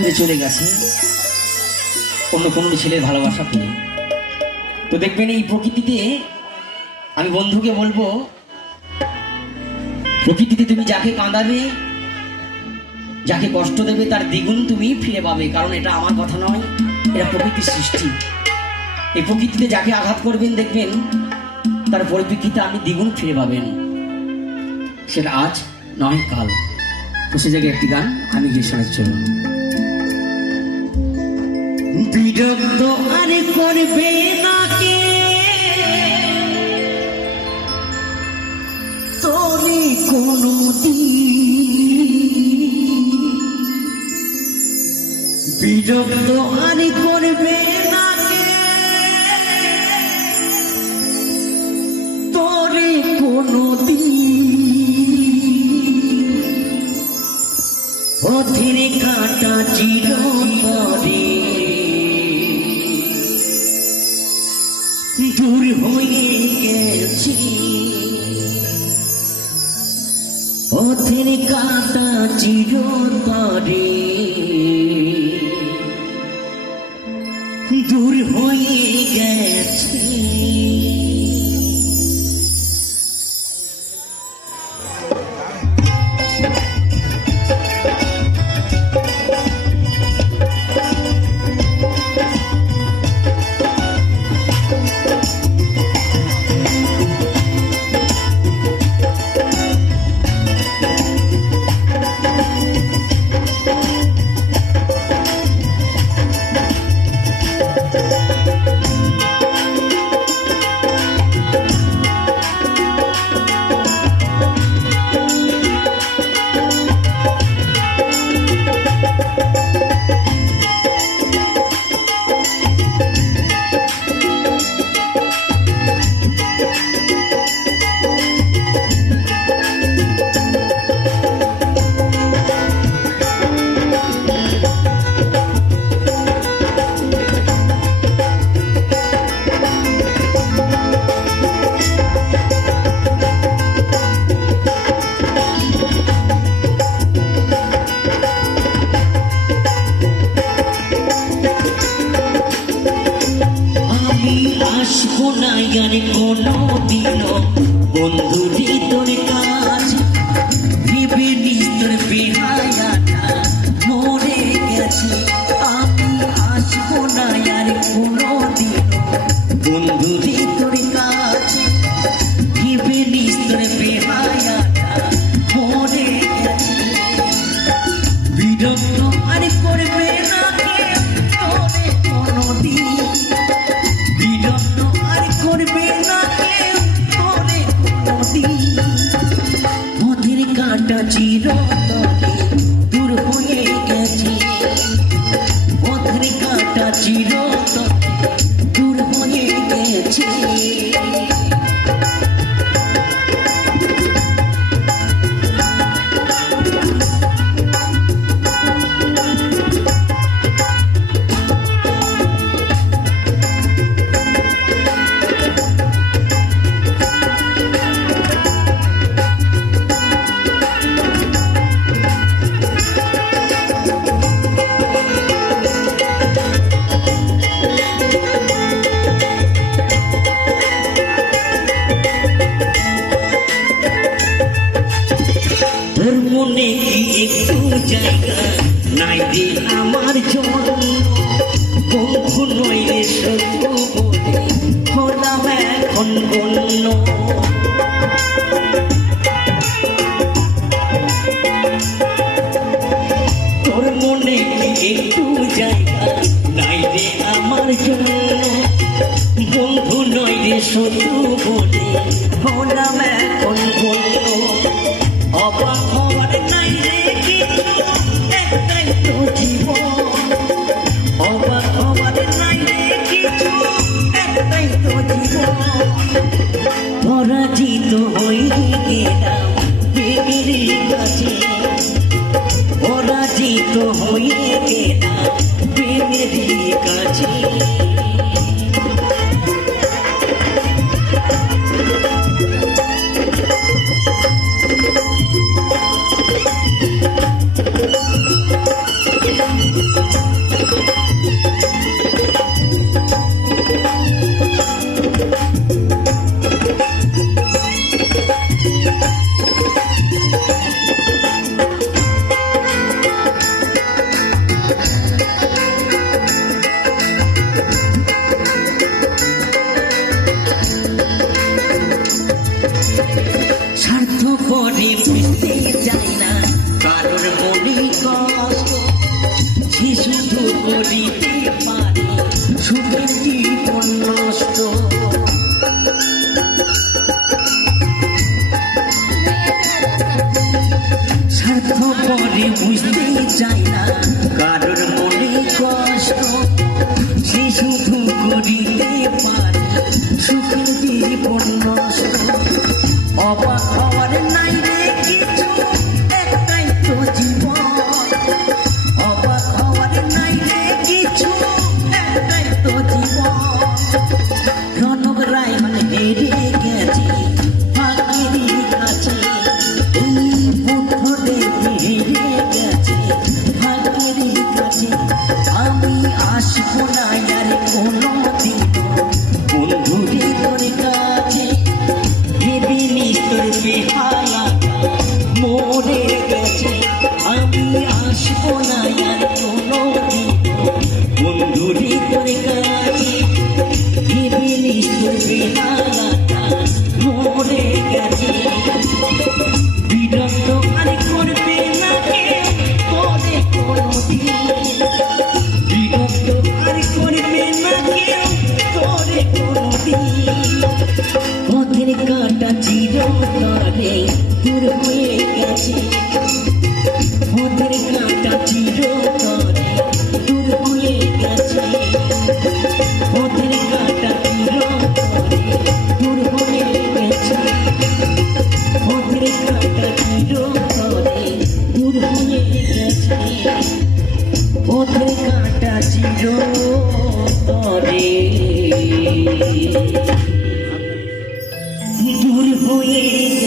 দূরে চলে গেছে অন্য কোনো ছেলের ভালোবাসা পেয়ে। তো দেখবেন এই প্রকৃতিতে, আমি বন্ধুকে বলবো, প্রকৃতিতে তুমি যাকে কাঁদাবে, যাকে কষ্ট দেবে, তার দ্বিগুণ তুমি ফিরে পাবে। কারণ এটা আমার কথা নয়, এটা প্রকৃতির সৃষ্টি। এই প্রকৃতিতে যাকে আঘাত করবেন দেখবেন তার পরিপ্রেক্ষিতে আপনি দ্বিগুণ ফিরে পাবেন। সেটা আজ নয় কাল। তো সে জায়গায় একটি গান আমি গিয়ে শোনার জন্য। বিরক্ত আর করবে না কে তোরে কোনো বিরক্ত আর করবে না কে তোরে কোনো পথের কাটা চিরতরে দূর হয়ে গেছি, পথের কাটা চিরতরে দূর হয়ে গেছি। আসবো না আর কোনো দিনও বন্ধুরি তোর কাজ, ভেবে নিস্তর বেহায়াটা মরে গেছে। আমি আসবো না আর কোনো দিনও বন্ধুরি তোর কাজ, ভেবে নিস্তর বেহায়াটা মরে গেছে। বিরক্ত আর করবে না কে তোরে কোনো দিন, বিরক্ত আর করবে না কেউ তোরে কোনদিন। পথের কাটা চিরতরে দূর হয়ে গেছে, পথের কাটা চিরতরে দূর হয়ে গেছে। তোর মনে কি একটু জায়গা নাই রে আমার জন্য, বন্ধু নয় রে সত্য বলে হলাম এখন বন্য। তোর মনে কি একটু জায়গা নাই রে আমার জন্য, বন্ধু নয় রে সত্য বলে হলাম এখন বন্য। অবাক হওয়ার নাই রে কিছু, একটাই তো জীবন। অবাক হওয়ার নাই রে কিছু, একটাই তো জীবন। পরাজিত হয়ে গেলাম প্রেমের কাছে, পরাজিত হয়ে গেলাম প্রেমের কাছে। আসবো না আর কোনো দিন বন্ধুরি তোর কাছে ভেবে নিস্তর বেহালাটা মরে গেছে আমি আসবো না আর কোনো দিন বন্ধুরি তোর কাছে ভেবে নিস্তর বেহালাটা মরে গেছে বিরক্ত আর করবে না কেউ তোরে কোনোদিন বিরক্ত আর করবে না কেউ তোরে কোনোদিন পথের কাঁটা চিরতরে দূর হয়ে গেছে পথের কাঁটা চিরতরে দূর হয়ে গেছে পথের কাঁটা চিরতরে দূর হয়ে গেছে পথের কাঁটা চিরতরে দূর হয়ে গেছে পথের কাঁটা চিরতরে দূর হয়ে